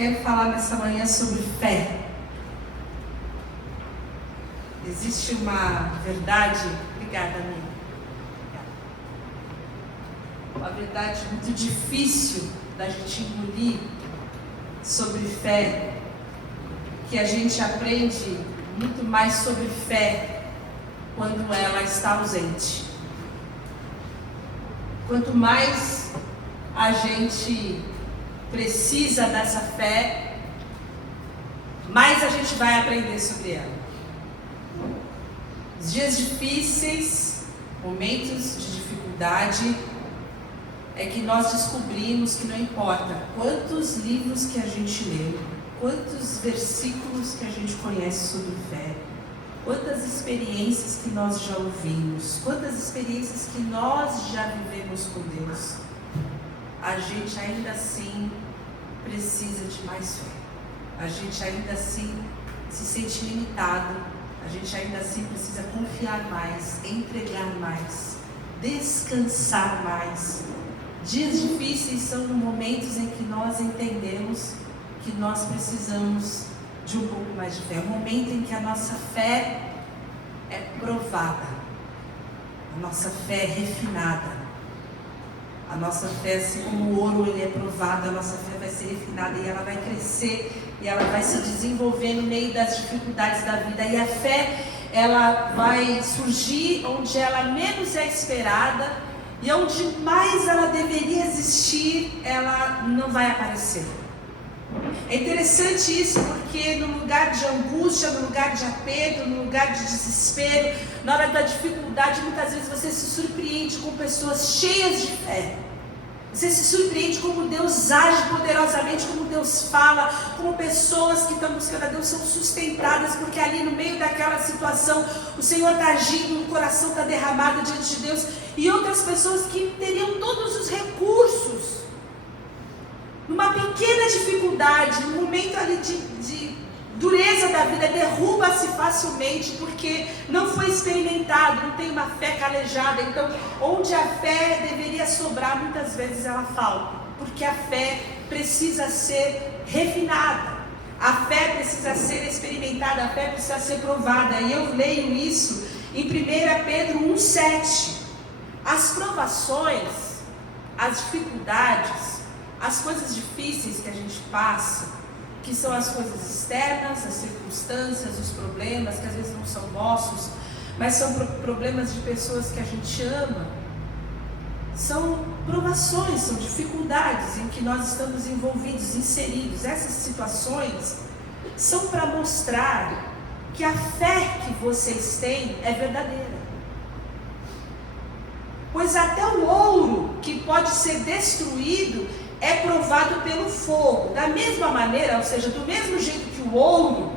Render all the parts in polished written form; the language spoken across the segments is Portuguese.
quero falar nessa manhã sobre fé. Existe uma verdade, obrigada, amiga. Uma verdade muito difícil da gente engolir sobre fé, que a gente aprende muito mais sobre fé quando ela está ausente. Quanto mais a gente precisa dessa fé, mais a gente vai aprender sobre ela. Os dias difíceis, momentos de dificuldade, é que nós descobrimos que não importa quantos livros que a gente lê, quantos versículos que a gente conhece sobre fé, quantas experiências que nós já ouvimos, quantas experiências que nós já vivemos com Deus, a gente ainda assim precisa de mais fé. A gente ainda assim se sente limitado, a gente ainda assim precisa confiar mais, entregar mais, descansar mais. Dias difíceis são momentos em que nós entendemos que nós precisamos de um pouco mais de fé. É um momento em que a nossa fé é provada, a nossa fé é refinada. A nossa fé, assim como o ouro ele é provado, a nossa fé vai ser refinada e ela vai crescer e ela vai se desenvolver no meio das dificuldades da vida. E a fé, ela vai surgir onde ela menos é esperada e onde mais ela deveria existir, ela não vai aparecer. É interessante isso porque no lugar de angústia, no lugar de apego, no lugar de desespero, na hora da dificuldade, muitas vezes você se surpreende com pessoas cheias de fé. Você se surpreende como Deus age poderosamente, como Deus fala, como pessoas que estão buscando a Deus são sustentadas, porque ali no meio daquela situação o Senhor está agindo, o coração está derramado diante de Deus, e outras pessoas que teriam todos os recursos, numa pequena dificuldade, num momento ali de dureza da vida, derruba-se facilmente, porque não foi experimentado, não tem uma fé calejada. Então, onde a fé deveria sobrar, muitas vezes ela falta, porque a fé precisa ser refinada, a fé precisa ser experimentada, a fé precisa ser provada. E eu leio isso em 1 Pedro 1,7. As provações, as dificuldades, as coisas difíceis que a gente passa, que são as coisas externas, as circunstâncias, os problemas, que às vezes não são nossos, mas são problemas de pessoas que a gente ama, são provações, são dificuldades em que nós estamos envolvidos, inseridos. Essas situações são para mostrar que a fé que vocês têm é verdadeira. Pois até o ouro que pode ser destruído é provado pelo fogo. Da mesma maneira, ou seja, do mesmo jeito que o ouro,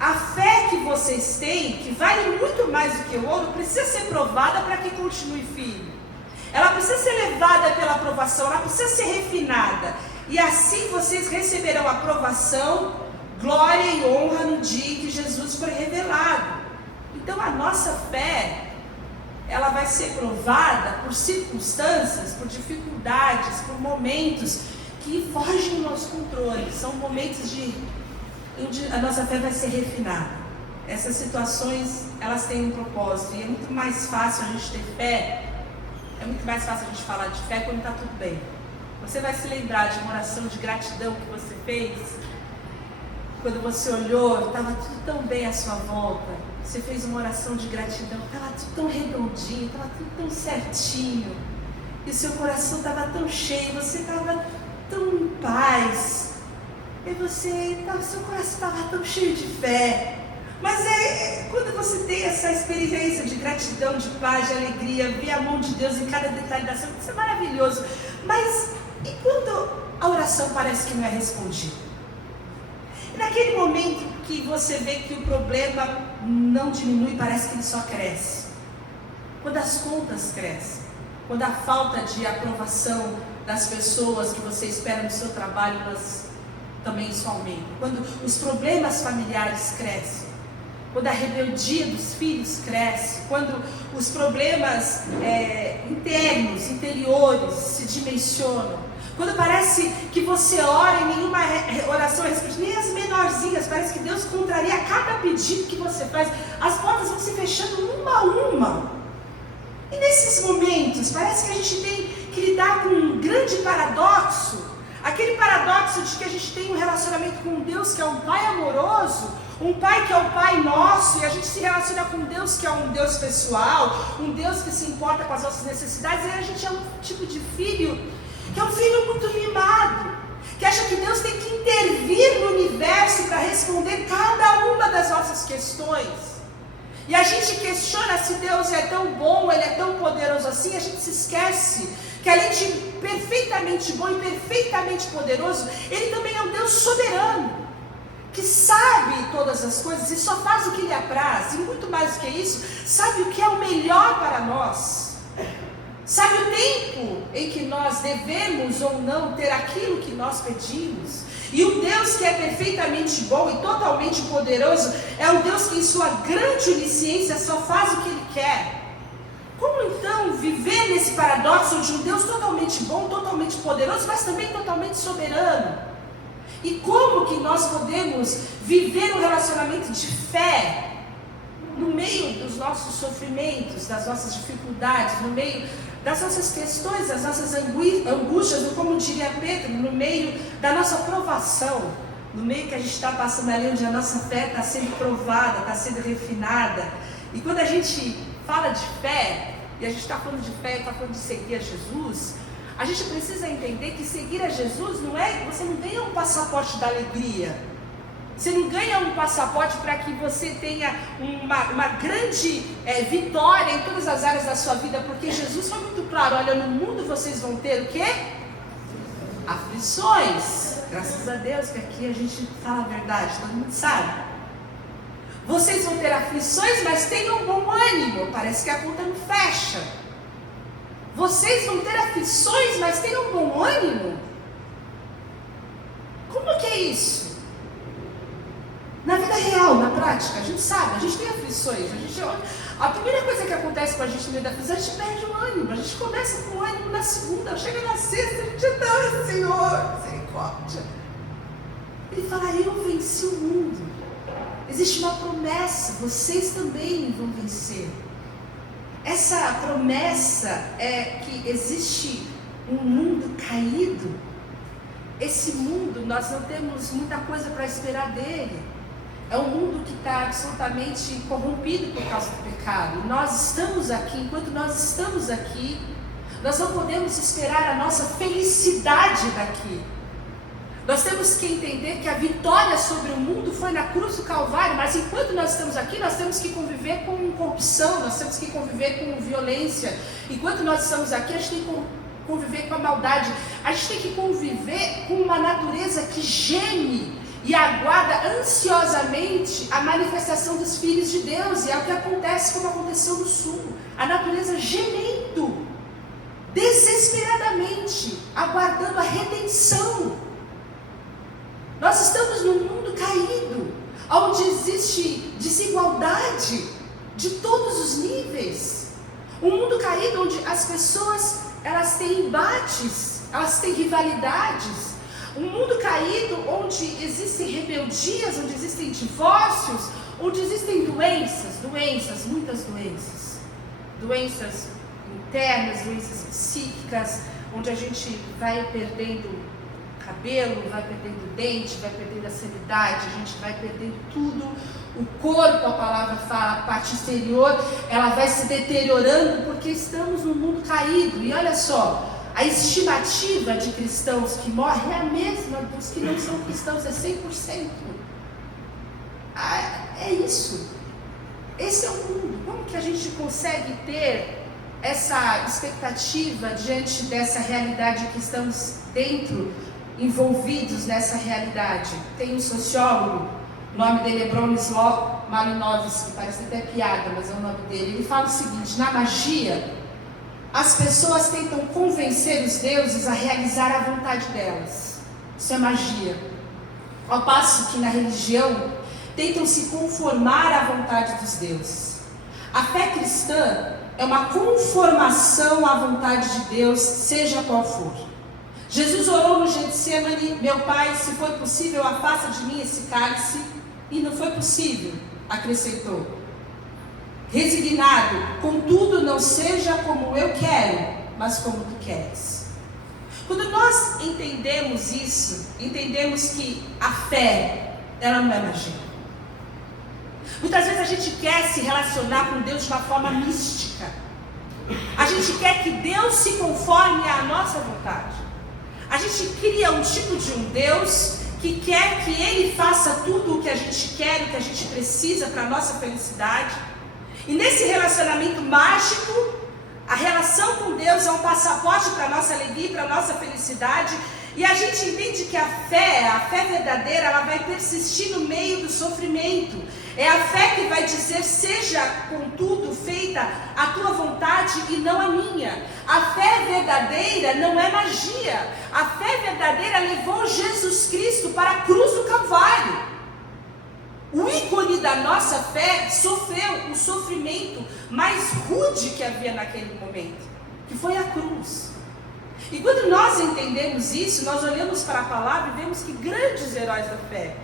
a fé que vocês têm, que vale muito mais do que o ouro, precisa ser provada para que continue firme. Ela precisa ser levada pela provação, ela precisa ser refinada. E assim vocês receberão a provação, glória e honra no dia em que Jesus foi revelado. Então a nossa fé, ela vai ser provada por circunstâncias, por dificuldades, por momentos que fogem do nosso controle. São momentos onde a nossa fé vai ser refinada. Essas situações, elas têm um propósito. E é muito mais fácil a gente ter fé, é muito mais fácil a gente falar de fé quando está tudo bem. Você vai se lembrar de uma oração de gratidão que você fez, quando você olhou, estava tudo tão bem à sua volta. Você fez uma oração de gratidão, estava tudo tão redondinho, estava tudo tão certinho, e o seu coração estava tão cheio, você estava tão em paz, e seu coração estava tão cheio de fé. Mas quando você tem essa experiência de gratidão, de paz, de alegria, ver a mão de Deus em cada detalhe da sua vida, isso é maravilhoso. Mas e quando a oração parece que não é respondida? Naquele momento que você vê que o problema não diminui, parece que ele só cresce. Quando as contas crescem, quando a falta de aprovação das pessoas que você espera no seu trabalho, elas também isso aumenta. Quando os problemas familiares crescem, quando a rebeldia dos filhos cresce, quando os problemas internos, interiores se dimensionam, Quando parece que você ora e nenhuma oração é respondida, nem as menorzinhas, parece que Deus contraria cada pedido que você faz. As portas vão se fechando uma a uma. E nesses momentos, parece que a gente tem que lidar com um grande paradoxo. Aquele paradoxo de que a gente tem um relacionamento com um Deus que é um Pai amoroso, um Pai que é o Pai nosso, e a gente se relaciona com um Deus que é um Deus pessoal, um Deus que se importa com as nossas necessidades, e a gente é um tipo de filho que é um filho muito mimado, que acha que Deus tem que intervir no universo para responder cada uma das nossas questões. E a gente questiona se Deus é tão bom, Ele é tão poderoso assim, a gente se esquece que além de perfeitamente bom e perfeitamente poderoso, Ele também é um Deus soberano, que sabe todas as coisas e só faz o que lhe apraz, e muito mais do que isso, sabe o que é o melhor para nós. Sabe o tempo em que nós devemos ou não ter aquilo que nós pedimos? E o Deus que é perfeitamente bom e totalmente poderoso é o Deus que em sua grande onisciência só faz o que Ele quer. Como então viver nesse paradoxo de um Deus totalmente bom, totalmente poderoso, mas também totalmente soberano? E como que nós podemos viver um relacionamento de fé no meio dos nossos sofrimentos, das nossas dificuldades, no meio das nossas questões, das nossas angústias, como diria Pedro, no meio da nossa provação, no meio que a gente está passando ali onde a nossa fé está sendo provada, está sendo refinada. E quando a gente fala de fé, e a gente está falando de fé, está falando de seguir a Jesus, a gente precisa entender que seguir a Jesus não é, você não ganha um passaporte da alegria. Você não ganha um passaporte para que você tenha uma grande vitória em todas as áreas da sua vida, porque Jesus foi muito claro, olha, no mundo vocês vão ter o quê? Aflições. Graças a Deus que aqui a gente fala a verdade, todo mundo sabe. Vocês vão ter aflições, mas tenham bom ânimo, parece que a conta não fecha. Vocês vão ter aflições, mas tenham bom ânimo. Como que é isso? Na vida real, na prática, a gente sabe, a gente tem aflições, a primeira coisa que acontece com a gente no meio da aflição, a gente perde o ânimo, a gente começa com o ânimo na segunda, chega na sexta, a gente está, Senhor, misericórdia. Ele fala, eu venci o mundo, existe uma promessa, vocês também vão vencer. Essa promessa é que existe um mundo caído, esse mundo nós não temos muita coisa para esperar dele. É um mundo que está absolutamente corrompido por causa do pecado. Nós estamos aqui, enquanto nós estamos aqui, nós não podemos esperar a nossa felicidade daqui. Nós temos que entender que a vitória sobre o mundo foi na cruz do Calvário, mas enquanto nós estamos aqui, nós temos que conviver com corrupção, nós temos que conviver com violência. Enquanto nós estamos aqui, a gente tem que conviver com a maldade. A gente tem que conviver com uma natureza que geme e aguarda ansiosamente a manifestação dos filhos de Deus, e é o que acontece, como aconteceu no sul, a natureza gemendo, desesperadamente, aguardando a redenção. Nós estamos num mundo caído, onde existe desigualdade de todos os níveis, um mundo caído onde as pessoas, elas têm embates, elas têm rivalidades, um mundo caído onde existem rebeldias, onde existem divórcios, onde existem doenças, muitas doenças internas, doenças psíquicas, onde a gente vai perdendo cabelo, vai perdendo dente, vai perdendo a sanidade, a gente vai perdendo tudo, o corpo, a palavra fala, a parte exterior, ela vai se deteriorando porque estamos num mundo caído. E olha só, a estimativa de cristãos que morrem é a mesma dos que não são cristãos, é 100%. É isso. Esse é o mundo. Como que a gente consegue ter essa expectativa diante dessa realidade que estamos dentro, envolvidos nessa realidade? Tem um sociólogo, o nome dele é Bronislaw Malinowski, parece até piada, mas é o nome dele. Ele fala o seguinte: na magia, as pessoas tentam convencer os deuses a realizar a vontade delas. Isso é magia. Ao passo que na religião tentam se conformar à vontade dos deuses. A fé cristã é uma conformação à vontade de Deus, seja qual for. Jesus orou no Getsemane: meu Pai, se for possível, afasta de mim esse cálice. E não foi possível, acrescentou. Resignado: contudo, não seja como eu quero, mas como tu queres. Quando nós entendemos isso, entendemos que a fé, ela não é magia. Muitas vezes a gente quer se relacionar com Deus de uma forma mística. A gente quer que Deus se conforme à nossa vontade. A gente cria um tipo de um Deus que quer que Ele faça tudo o que a gente quer, o que a gente precisa para a nossa felicidade. E nesse relacionamento mágico, a relação com Deus é um passaporte para a nossa alegria e para a nossa felicidade. E a gente entende que a fé verdadeira, ela vai persistir no meio do sofrimento. É a fé que vai dizer: seja contudo feita a tua vontade e não a minha. A fé verdadeira não é magia. A fé verdadeira levou Jesus Cristo para a cruz do Calvário. O ícone da nossa fé sofreu o sofrimento mais rude que havia naquele momento, que foi a cruz. E quando nós entendemos isso, nós olhamos para a palavra e vemos que grandes heróis da fé,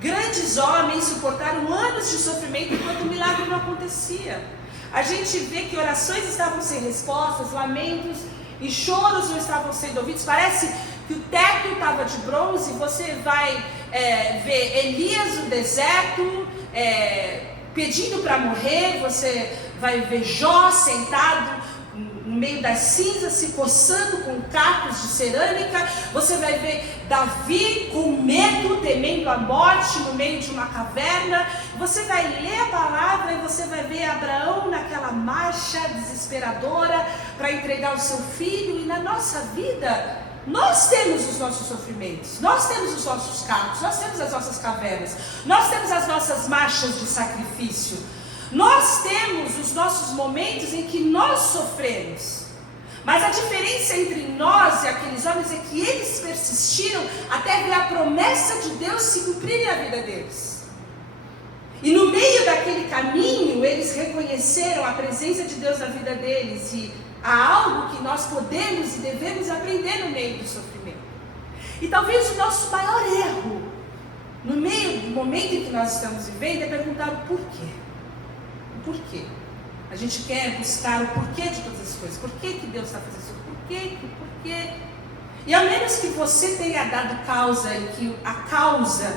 grandes homens suportaram anos de sofrimento enquanto o milagre não acontecia. A gente vê que orações estavam sem respostas, lamentos e choros não estavam sendo ouvidos. Parece que o teto estava de bronze. Você vai ver Elias no deserto, pedindo para morrer. Você vai ver Jó sentado no meio das cinzas, se coçando com cacos de cerâmica. Você vai ver Davi com medo, temendo a morte no meio de uma caverna. Você vai ler a palavra e você vai ver Abraão naquela marcha desesperadora para entregar o seu filho. E na nossa vida, nós temos os nossos sofrimentos, nós temos os nossos cacos, nós temos as nossas cavernas, nós temos as nossas marchas de sacrifício. Nós temos os nossos momentos em que nós sofremos. Mas a diferença entre nós e aqueles homens é que eles persistiram até ver a promessa de Deus se cumprir na vida deles. E no meio daquele caminho, eles reconheceram a presença de Deus na vida deles. E há algo que nós podemos e devemos aprender no meio do sofrimento. E talvez o nosso maior erro, no meio do momento em que nós estamos vivendo, é perguntar o porquê. Por quê? A gente quer buscar o porquê de todas as coisas. Por que Deus está fazendo isso? Por quê? E ao menos que você tenha dado causa e que a causa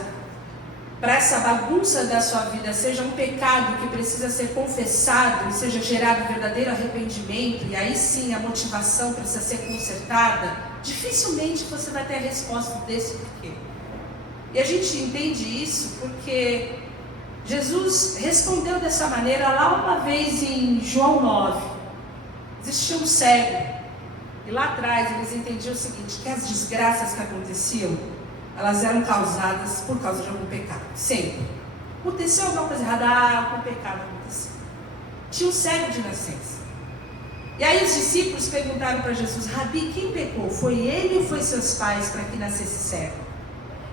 para essa bagunça da sua vida seja um pecado que precisa ser confessado e seja gerado verdadeiro arrependimento, e aí sim a motivação precisa ser consertada, dificilmente você vai ter a resposta desse porquê. E a gente entende isso porque Jesus respondeu dessa maneira lá uma vez em João 9. Existia um cego, e lá atrás eles entendiam o seguinte: que as desgraças que aconteciam, elas eram causadas por causa de algum pecado, sempre. Aconteceu alguma coisa errada, algum pecado aconteceu. Tinha um cego de nascença. E aí os discípulos perguntaram para Jesus: Rabi, quem pecou? Foi ele ou foi seus pais para que nascesse cego?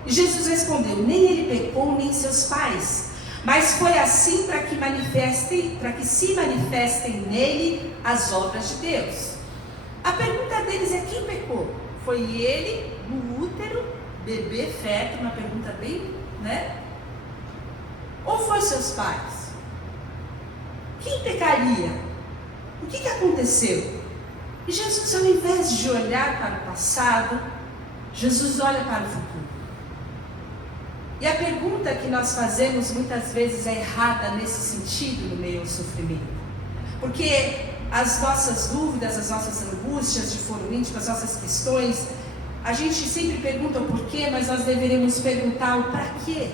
E Jesus respondeu: nem ele pecou, nem seus pais, mas foi assim para que se manifestem nele as obras de Deus. A pergunta deles é: quem pecou? Foi ele no útero, bebê, feto, uma pergunta bem, né? Ou foi seus pais? Quem pecaria? O que aconteceu? E Jesus, ao invés de olhar para o passado, Jesus olha para o futuro. E a pergunta que nós fazemos muitas vezes é errada nesse sentido no meio ao sofrimento. Porque as nossas dúvidas, as nossas angústias de foro íntimo, as nossas questões, a gente sempre pergunta o porquê, mas nós deveríamos perguntar o para quê.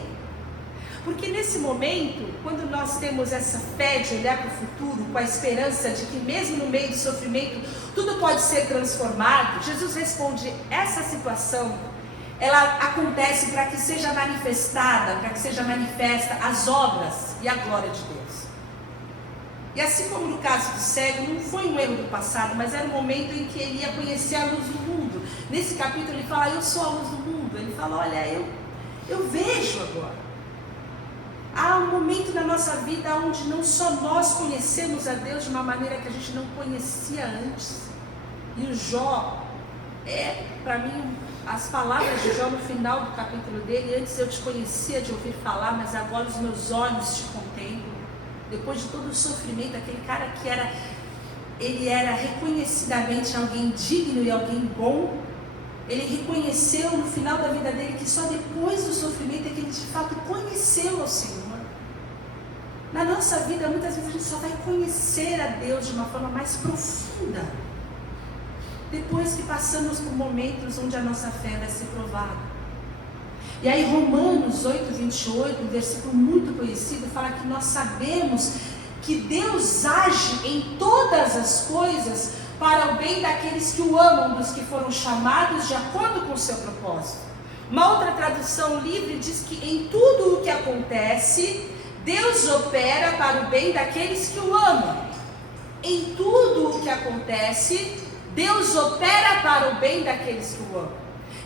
Porque nesse momento, quando nós temos essa fé de olhar para o futuro, com a esperança de que mesmo no meio do sofrimento, tudo pode ser transformado, Jesus responde: essa situação, ela acontece para que seja manifestada, para que seja manifesta as obras e a glória de Deus. E assim como no caso do cego, não foi um erro do passado, mas era um momento em que ele ia conhecer a luz do mundo. Nesse capítulo ele fala: eu sou a luz do mundo. Ele fala: olha, eu vejo agora. Há um momento na nossa vida onde não só nós conhecemos a Deus de uma maneira que a gente não conhecia antes. E o Jó, para mim, as palavras de Jó no final do capítulo dele: antes eu te conhecia de ouvir falar, mas agora os meus olhos te contemplam. Depois de todo o sofrimento, aquele cara que ele era reconhecidamente alguém digno e alguém bom, ele reconheceu no final da vida dele que só depois do sofrimento é que ele de fato conheceu ao Senhor. Na nossa vida, muitas vezes a gente só vai conhecer a Deus de uma forma mais profunda depois que passamos por momentos onde a nossa fé vai ser provada. E aí Romanos 8:28, um versículo muito conhecido, fala que nós sabemos que Deus age em todas as coisas para o bem daqueles que o amam, dos que foram chamados de acordo com o seu propósito. Uma outra tradução livre diz que em tudo o que acontece, Deus opera para o bem daqueles que o amam. Em tudo o que acontece, Deus opera para o bem daqueles que o amam.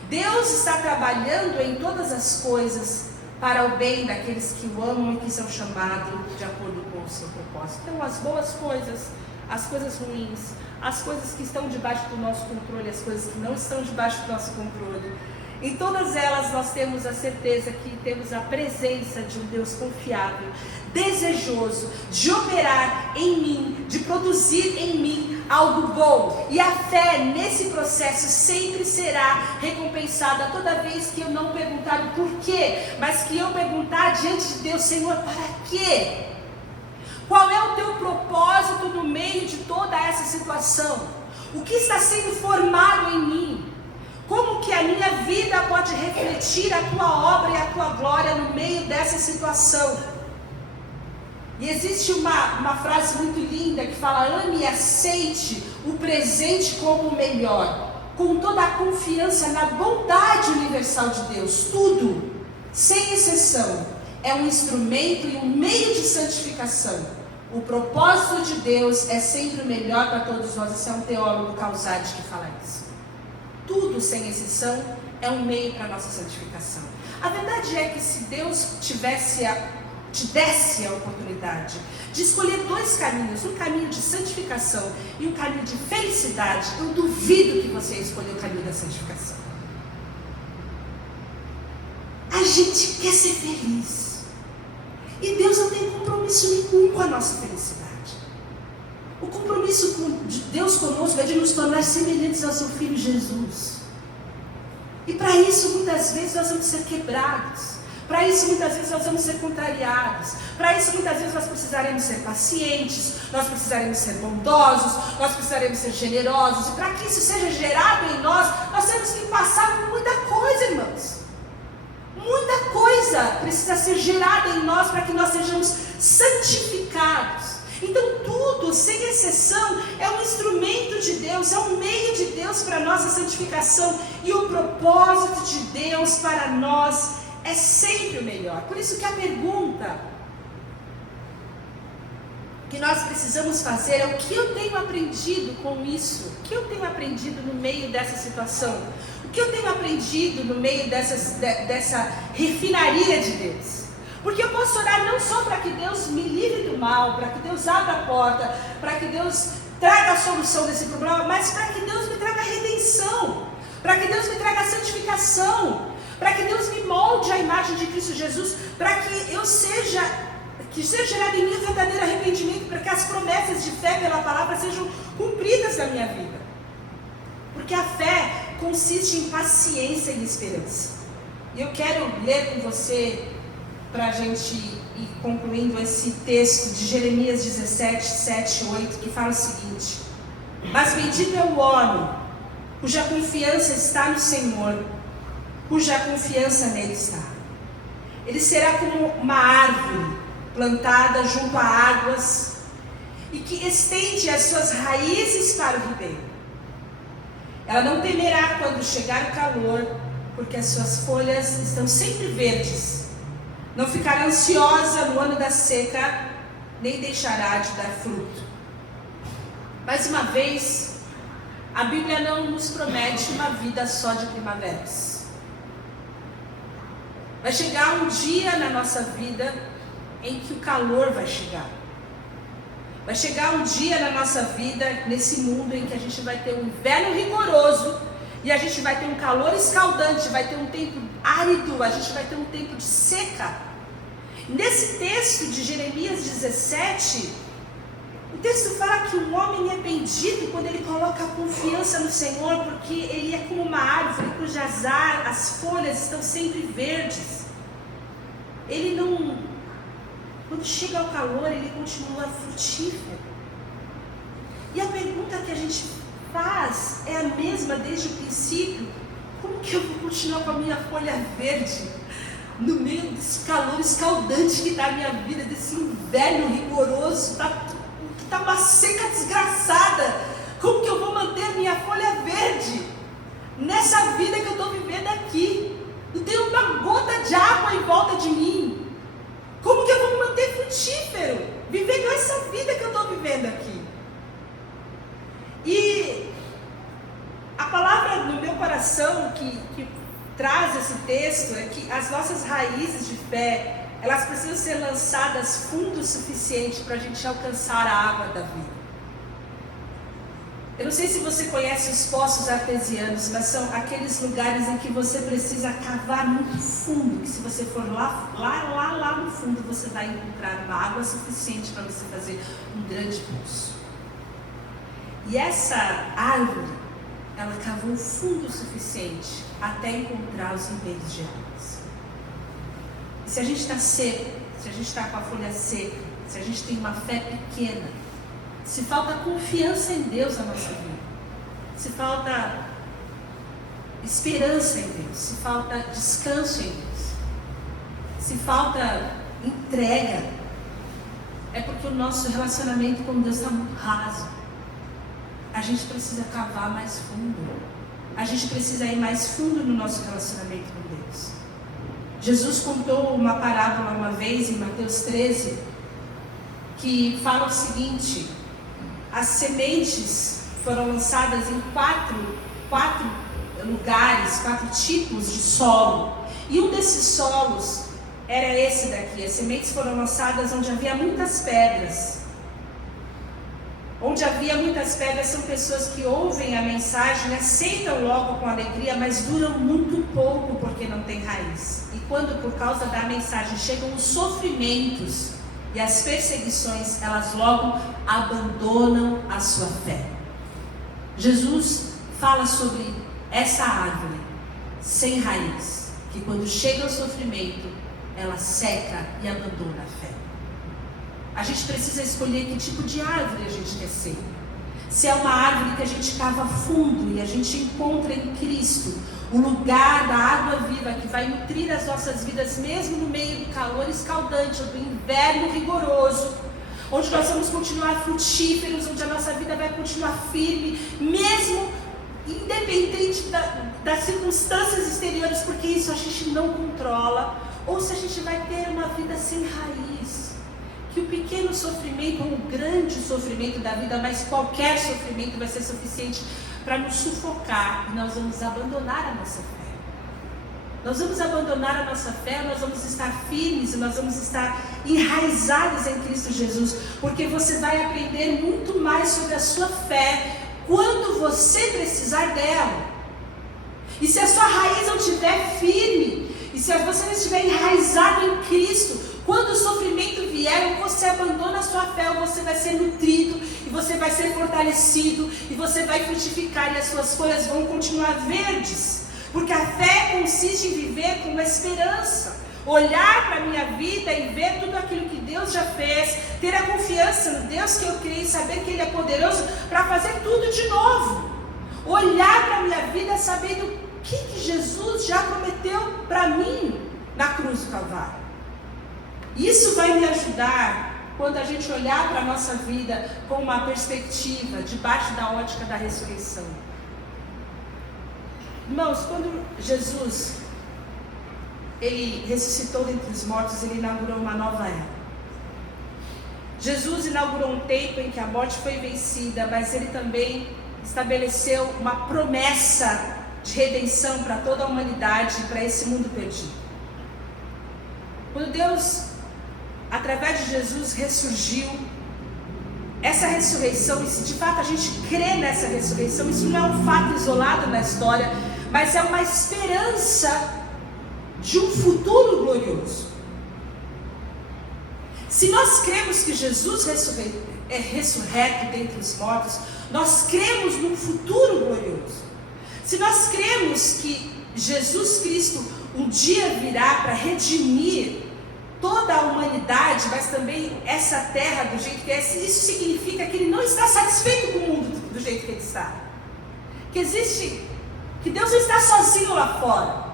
Deus está trabalhando em todas as coisas para o bem daqueles que o amam e que são chamados de acordo com o seu propósito. Então, as boas coisas, as coisas ruins, as coisas que estão debaixo do nosso controle, as coisas que não estão debaixo do nosso controle, em todas elas nós temos a certeza que temos a presença de um Deus confiável, desejoso de operar em mim, de produzir em mim algo bom. E a fé nesse processo sempre será recompensada toda vez que eu não perguntar o porquê, mas que eu perguntar diante de Deus: Senhor, para quê? Qual é o teu propósito no meio de toda essa situação? O que está sendo formado em mim? Como que a minha vida pode refletir a tua obra e a tua glória no meio dessa situação? E existe uma frase muito linda que fala: ame e aceite o presente como o melhor, com toda a confiança na bondade universal de Deus. Tudo, sem exceção, é um instrumento e um meio de santificação. O propósito de Deus é sempre o melhor para todos nós. Esse é um teólogo, Calzade, que fala isso. Tudo, sem exceção, é um meio para a nossa santificação. A verdade é que se Deus te desse a oportunidade de escolher dois caminhos, um caminho de santificação e um caminho de felicidade, eu duvido que você escolha o caminho da santificação. A gente quer ser feliz, e Deus não tem compromisso nenhum com a nossa felicidade. O compromisso de Deus conosco é de nos tornar semelhantes ao seu Filho Jesus. E para isso, muitas vezes, nós vamos ser quebrados. Para isso, muitas vezes, nós vamos ser contrariados. Para isso, muitas vezes, nós precisaremos ser pacientes, nós precisaremos ser bondosos, nós precisaremos ser generosos. E para que isso seja gerado em nós temos que passar por muita coisa, irmãos. Muita coisa precisa ser gerada em nós para que nós sejamos santificados. Então tudo, sem exceção, é um instrumento de Deus, é um meio de Deus para a nossa santificação. E o propósito de Deus para nós é sempre o melhor. Por isso que a pergunta que nós precisamos fazer é: o que eu tenho aprendido com isso? O que eu tenho aprendido no meio dessa situação? O que eu tenho aprendido no meio dessa refinaria de Deus? Porque eu posso orar não só para que Deus me livre do mal, para que Deus abra a porta, para que Deus traga a solução desse problema, mas para que Deus me traga a redenção, para que Deus me traga a santificação, para que Deus me molde a imagem de Cristo Jesus, para que seja gerado em mim um verdadeiro arrependimento, para que as promessas de fé pela palavra sejam cumpridas na minha vida. Porque a fé consiste em paciência e esperança. E eu quero ler com você, para a gente ir concluindo esse texto de Jeremias 17, 7 e 8, que fala o seguinte: mas bendito é o homem cuja confiança está no Senhor, cuja confiança nele está. Ele será como uma árvore plantada junto a águas e que estende as suas raízes para o ribeiro. Ela não temerá quando chegar o calor, porque as suas folhas estão sempre verdes. Não ficará ansiosa no ano da seca, nem deixará de dar fruto. Mais uma vez, a Bíblia não nos promete uma vida só de primaveras. Vai chegar um dia na nossa vida em que o calor vai chegar. Vai chegar um dia na nossa vida, nesse mundo, em que a gente vai ter um inverno rigoroso E a gente vai ter um calor escaldante, vai ter um tempo árido, a gente vai ter um tempo de seca. Nesse texto de Jeremias 17, o texto fala que o homem é bendito quando ele coloca a confiança no Senhor, porque ele é como uma árvore cujas as folhas estão sempre verdes. Ele não, quando chega ao calor, ele continua frutífero. E a pergunta que a gente faz é a mesma desde o princípio: como que eu vou continuar com a minha folha verde no meio desse calor escaldante que está a minha vida, desse inverno rigoroso, que está uma seca desgraçada? Como que eu vou manter minha folha verde nessa vida que eu estou vivendo aqui? Não tem uma gota de água em volta de mim. Como que eu vou me manter frutífero vivendo essa vida que eu estou vivendo aqui? E a palavra no meu coração que traz esse texto é que as nossas raízes de fé, elas precisam ser lançadas fundo o suficiente para a gente alcançar a água da vida. Eu não sei se você conhece os poços artesianos, mas são aqueles lugares em que você precisa cavar muito fundo, que se você for lá no fundo, você vai encontrar uma água suficiente para você fazer um grande poço. E essa árvore, ela cavou fundo o suficiente até encontrar os ribeiros de águas. E se a gente está seco, se a gente está com a folha seca, se a gente tem uma fé pequena, se falta confiança em Deus na nossa vida, se falta esperança em Deus, se falta descanso em Deus, se falta entrega, é porque o nosso relacionamento com Deus está muito raso. A gente precisa cavar mais fundo. A gente precisa ir mais fundo no nosso relacionamento com Deus. Jesus contou uma parábola uma vez em Mateus 13, que fala o seguinte: as sementes foram lançadas em quatro lugares, 4 tipos de solo. E um desses solos era esse daqui. As sementes foram lançadas onde havia muitas pedras. Onde havia muitas pedras são pessoas que ouvem a mensagem, aceitam logo com alegria, mas duram muito pouco porque não tem raiz. E quando por causa da mensagem chegam os sofrimentos e as perseguições, elas logo abandonam a sua fé. Jesus fala sobre essa árvore sem raiz, que quando chega o sofrimento, ela seca e abandona a fé. A gente precisa escolher que tipo de árvore a gente quer ser. Se é uma árvore que a gente cava fundo e a gente encontra em Cristo o lugar da água viva que vai nutrir as nossas vidas mesmo no meio do calor escaldante, do inverno rigoroso, onde nós vamos continuar frutíferos, onde a nossa vida vai continuar firme, mesmo independente das circunstâncias exteriores, porque isso a gente não controla, ou se a gente vai ter uma vida sem raiz. Que o pequeno sofrimento ou o grande sofrimento da vida, mas qualquer sofrimento vai ser suficiente para nos sufocar e nós vamos abandonar a nossa fé. Nós vamos abandonar a nossa fé, nós vamos estar firmes e nós vamos estar enraizados em Cristo Jesus, porque você vai aprender muito mais sobre a sua fé quando você precisar dela. E se a sua raiz não estiver firme, e se você não estiver enraizado em Cristo, quando o sofrimento vier, ou você abandona a sua fé, ou você vai ser nutrido, e você vai ser fortalecido, e você vai frutificar, e as suas folhas vão continuar verdes. Porque a fé consiste em viver com esperança, olhar para a minha vida e ver tudo aquilo que Deus já fez, ter a confiança no Deus que eu criei, saber que Ele é poderoso para fazer tudo de novo. Olhar para a minha vida sabendo o que Jesus já prometeu para mim na cruz do Calvário. Isso vai me ajudar quando a gente olhar para a nossa vida com uma perspectiva, debaixo da ótica da ressurreição. Irmãos, quando Jesus ele ressuscitou dentre os mortos, ele inaugurou uma nova era. Jesus inaugurou um tempo em que a morte foi vencida, mas ele também estabeleceu uma promessa de redenção para toda a humanidade, para esse mundo perdido. Quando Deus, através de Jesus, ressurgiu, essa ressurreição, e se de fato a gente crê nessa ressurreição, isso não é um fato isolado na história, mas é uma esperança de um futuro glorioso. Se nós cremos que Jesus é ressurreto dentre os mortos, nós cremos num futuro glorioso. Se nós cremos que Jesus Cristo um dia virá para redimir toda a humanidade, mas também essa terra do jeito que é, isso significa que Ele não está satisfeito com o mundo do jeito que Ele está. Que Deus não está sozinho lá fora.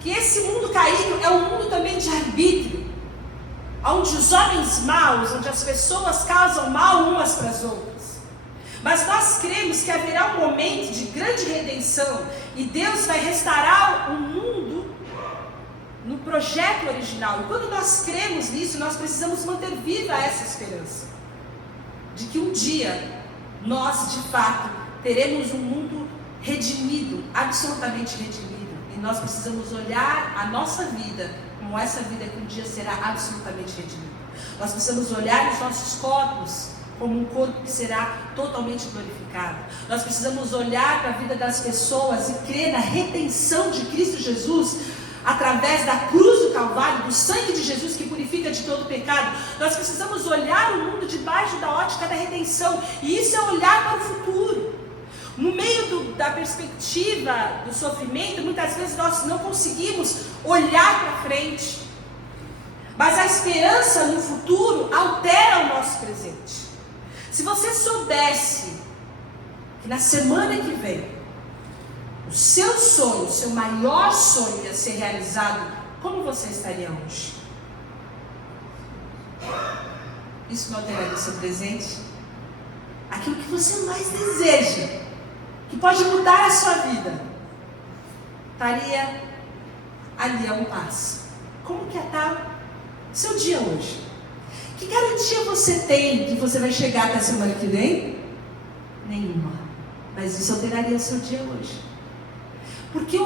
Que esse mundo caído é um mundo também de arbítrio, onde os homens maus, onde as pessoas causam mal umas para as outras. Mas nós cremos que haverá um momento de grande redenção e Deus vai restaurar o mundo no projeto original. E quando nós cremos nisso, nós precisamos manter viva essa esperança de que um dia nós, de fato, teremos um mundo redimido, absolutamente redimido. E nós precisamos olhar a nossa vida como essa vida que um dia será absolutamente redimida. Nós precisamos olhar os nossos corpos como um corpo que será totalmente glorificado. Nós precisamos olhar para a vida das pessoas e crer na redenção de Cristo Jesus através da cruz do Calvário, do sangue de Jesus que purifica de todo pecado. Nós precisamos olhar o mundo debaixo da ótica da redenção, e isso é olhar para o futuro. No meio da perspectiva do sofrimento, muitas vezes nós não conseguimos olhar para frente, mas a esperança no futuro altera o nosso presente. Se você soubesse que na semana que vem o seu sonho, o seu maior sonho ia ser realizado, como você estaria hoje? Isso não alteraria o seu presente? Aquilo que você mais deseja, que pode mudar a sua vida, estaria ali a um passo. Como que está o seu dia hoje? Que garantia você tem que você vai chegar até a semana que vem? Nenhuma. Mas isso alteraria o seu dia hoje. Porque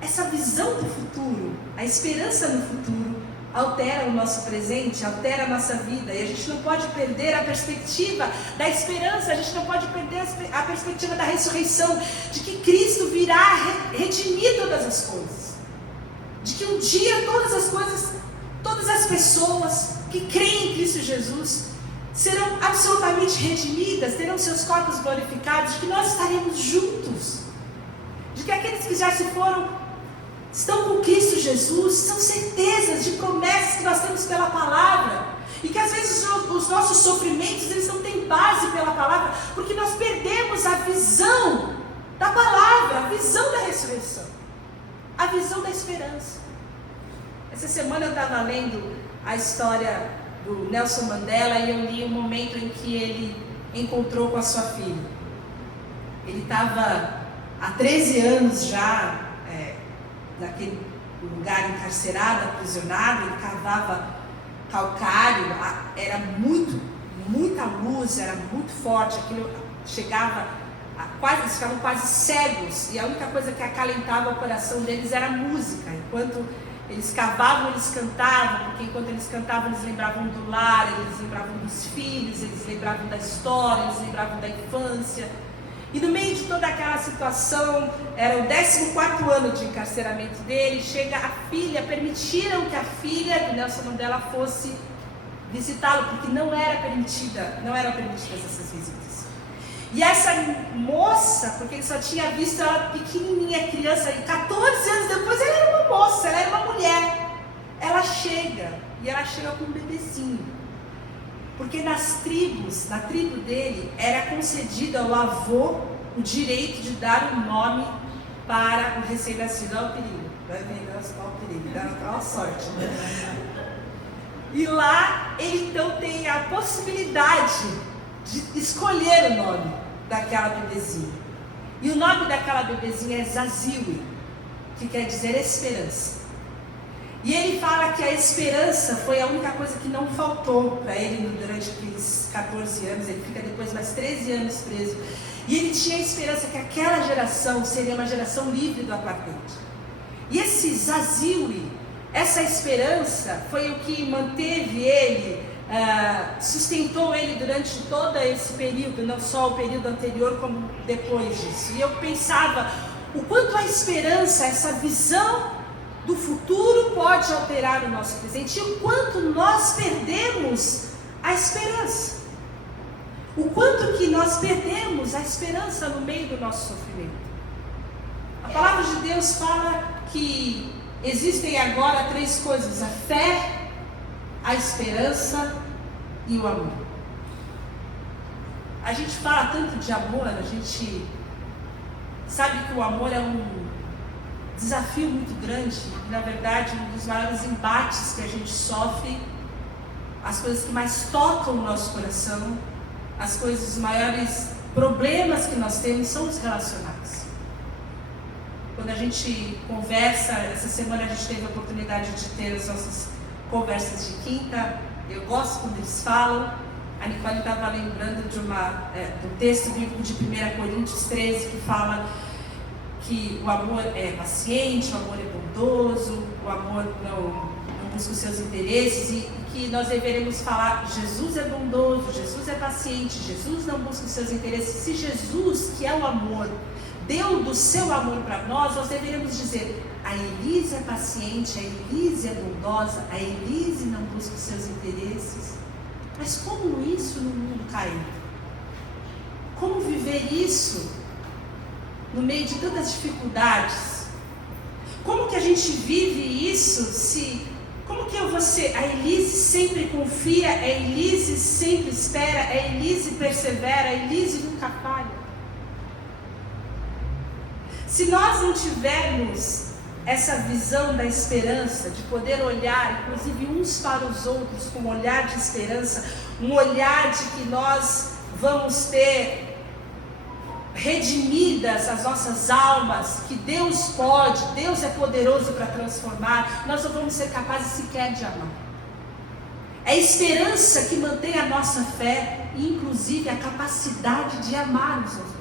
essa visão do futuro, a esperança no futuro, altera o nosso presente, altera a nossa vida. E a gente não pode perder a perspectiva da esperança, a gente não pode perder a perspectiva da ressurreição, de que Cristo virá redimir todas as coisas. De que um dia todas as coisas, todas as pessoas que creem em Cristo Jesus serão absolutamente redimidas, terão seus corpos glorificados, de que nós estaremos juntos. De que aqueles que já se foram estão com Cristo Jesus, são certezas de promessas que nós temos pela palavra, e que às vezes os nossos sofrimentos eles não têm base pela palavra, porque nós perdemos a visão da palavra, a visão da ressurreição, a visão da esperança. Essa semana eu estava lendo a história do Nelson Mandela e eu li o momento em que ele encontrou com a sua filha. Ele estava há 13 anos já naquele lugar encarcerado, aprisionado. Ele cavava calcário, era muita luz, era muito forte, aquilo chegava eles ficavam quase cegos, e a única coisa que acalentava o coração deles era a música. Enquanto eles cavavam, eles cantavam, porque enquanto eles cantavam, eles lembravam do lar, eles lembravam dos filhos, eles lembravam da história, eles lembravam da infância. E no meio de toda aquela situação, era o 14º ano de encarceramento dele, chega a filha, permitiram que a filha do Nelson Mandela fosse visitá-lo, porque não eram permitidas essas visitas. E essa moça, porque ele só tinha visto ela pequenininha, criança, e 14 anos depois ela era uma moça, ela era uma mulher. Ela chega, e ela chega com um bebezinho. Porque na tribo dele, era concedido ao avô o direito de dar um nome para o recém-nascido. Olha o perigo, vai vendo, olha o perigo, dá uma sorte, né? E lá ele então tem a possibilidade de escolher o nome daquela bebezinha. E o nome daquela bebezinha é Zaziwe, que quer dizer esperança. E ele fala que a esperança foi a única coisa que não faltou para ele durante aqueles 14 anos. Ele fica depois mais 13 anos preso. E ele tinha a esperança que aquela geração seria uma geração livre do apartheid. E esse Zaziwe, essa esperança, foi o que manteve ele sustentou ele durante todo esse período, não só o período anterior como depois disso. E eu pensava o quanto a esperança, essa visão do futuro pode alterar o nosso presente, e o quanto nós perdemos a esperança. O quanto que nós perdemos a esperança no meio do nosso sofrimento. A palavra de Deus fala que existem agora 3 coisas: a fé, a esperança e o amor. A gente fala tanto de amor, a gente sabe que o amor é um desafio muito grande, e na verdade um dos maiores embates que a gente sofre, as coisas que mais tocam o nosso coração, as coisas, os maiores problemas que nós temos são os relacionados. Quando a gente conversa, essa semana a gente teve a oportunidade de ter as nossas conversas de quinta. Eu gosto quando eles falam. A Nicole estava lembrando do texto bíblico de 1 Coríntios 13, que fala que o amor é paciente, o amor é bondoso, o amor não busca os seus interesses, e que nós deveremos falar: Jesus é bondoso, Jesus é paciente, Jesus não busca os seus interesses. Se Jesus, que é o amor, deu do seu amor para nós, nós deveríamos dizer: a Elise é paciente, a Elise é bondosa, a Elise não busca os seus interesses. Mas como isso no mundo caído? Como viver isso no meio de tantas dificuldades? Como que a gente vive isso como que eu vou ser? A Elise sempre confia, a Elise sempre espera, a Elise persevera, a Elise nunca falha. Se nós não tivermos essa visão da esperança, de poder olhar, inclusive uns para os outros, com um olhar de esperança, um olhar de que nós vamos ter redimidas as nossas almas, que Deus pode, Deus é poderoso para transformar, nós não vamos ser capazes sequer de amar. É a esperança que mantém a nossa fé, e inclusive a capacidade de amar os outros.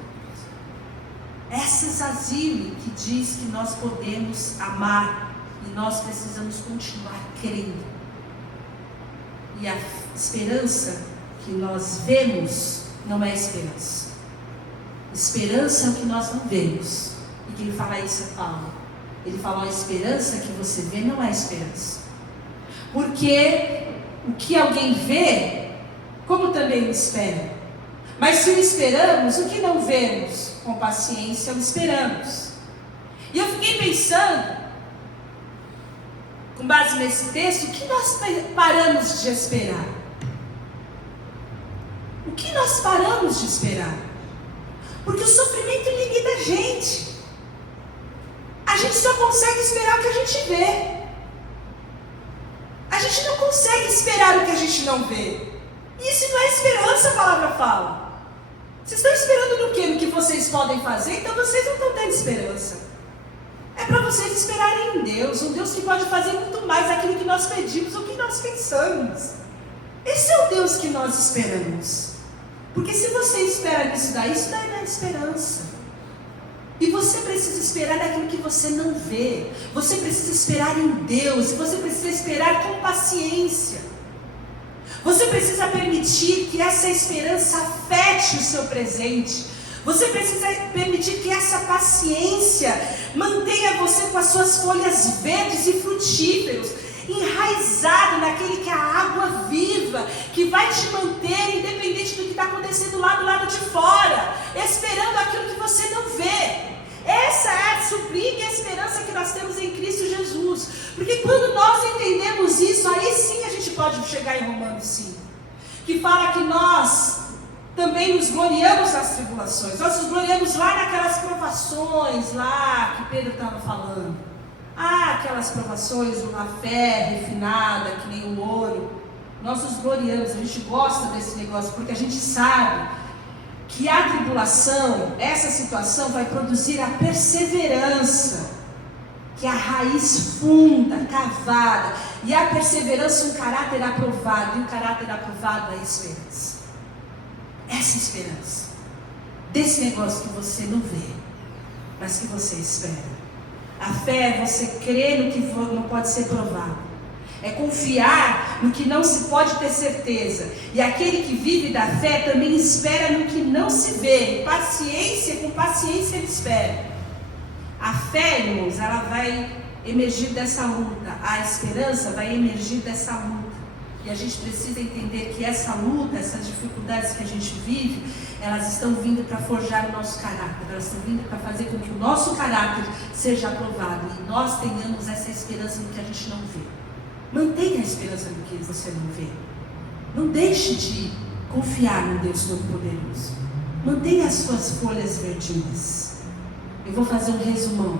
Essa Zazile que diz que nós podemos amar, e nós precisamos continuar crendo. E a esperança que nós vemos não é esperança. Esperança é o que nós não vemos. E quem fala isso é Paulo. Ele fala: a esperança que você vê não é esperança. Porque o que alguém vê, como também espera. Mas se o esperamos, o que não vemos, com paciência o esperamos. E eu fiquei pensando, com base nesse texto, o que nós paramos de esperar? O que nós paramos de esperar? Porque o sofrimento limita a gente. A gente só consegue esperar o que a gente vê. A gente não consegue esperar o que a gente não vê. E isso não é esperança, a palavra fala. Vocês estão esperando no quê? No que vocês podem fazer? Então vocês não estão tendo esperança. É para vocês esperarem em Deus, um Deus que pode fazer muito mais daquilo que nós pedimos ou que nós pensamos. Esse é o Deus que nós esperamos. Porque se você espera nisso daí, isso daí não é esperança. E você precisa esperar naquilo que você não vê. Você precisa esperar em Deus. E você precisa esperar com paciência. Você precisa permitir que essa esperança afete o seu presente. Você precisa permitir que essa paciência mantenha você com as suas folhas verdes e frutíferas, enraizado naquele que é a água viva, que vai te manter independente do que está acontecendo lá do lado de fora, esperando aquilo que você não vê. Essa é a sublime esperança que nós temos em Cristo Jesus. Porque quando nós entendemos isso, aí sim a gente pode chegar em Romanos 5, que fala que nós também nos gloriamos nas tribulações. Nós nos gloriamos lá naquelas provações lá que Pedro estava falando. Aquelas provações, uma fé refinada, que nem o ouro. Nós nos gloriamos, a gente gosta desse negócio, porque a gente sabe que a tribulação, essa situação vai produzir a perseverança, que é a raiz funda, cavada, e a perseverança um caráter aprovado, e o caráter aprovado é a esperança. Essa esperança, desse negócio que você não vê, mas que você espera. A fé é você crer no que não pode ser provado. É confiar no que não se pode ter certeza. E aquele que vive da fé também espera no que não se vê. Com paciência ele espera. A fé, irmãos, ela vai emergir dessa luta. A esperança vai emergir dessa luta. E a gente precisa entender que essa luta, essas dificuldades que a gente vive, elas estão vindo para forjar o nosso caráter. Elas estão vindo para fazer com que o nosso caráter seja aprovado. E nós tenhamos essa esperança no que a gente não vê. Mantenha a esperança no que você não vê. Não deixe de confiar no Deus Todo-Poderoso. Mantenha as suas folhas verdinhas. Eu vou fazer um resumão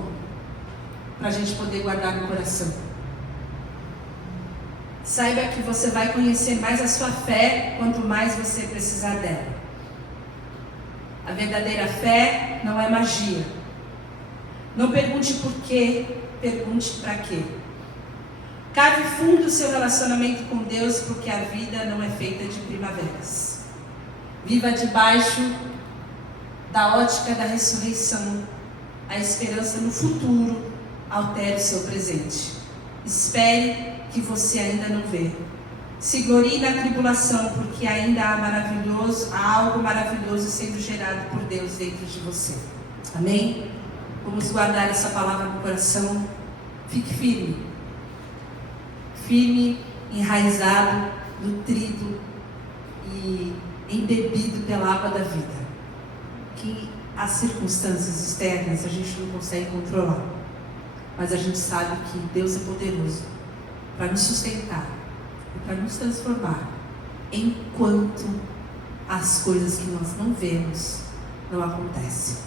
para a gente poder guardar no coração. Saiba que você vai conhecer mais a sua fé quanto mais você precisar dela. A verdadeira fé não é magia. Não pergunte por quê, pergunte para quê. Cave fundo o seu relacionamento com Deus, porque a vida não é feita de primaveras. Viva debaixo da ótica da ressurreição. A esperança no futuro altere o seu presente. Espere que você ainda não vê. Se glorie na tribulação, porque ainda há algo maravilhoso sendo gerado por Deus dentro de você. Amém? Vamos guardar essa palavra no coração. Fique firme. Firme, enraizado, nutrido e embebido pela água da vida. Que as circunstâncias externas a gente não consegue controlar. Mas a gente sabe que Deus é poderoso para nos sustentar e para nos transformar, enquanto as coisas que nós não vemos não acontecem.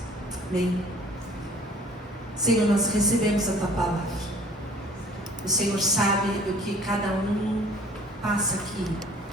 Amém? Senhor, nós recebemos a Tua palavra. O Senhor sabe o que cada um passa aqui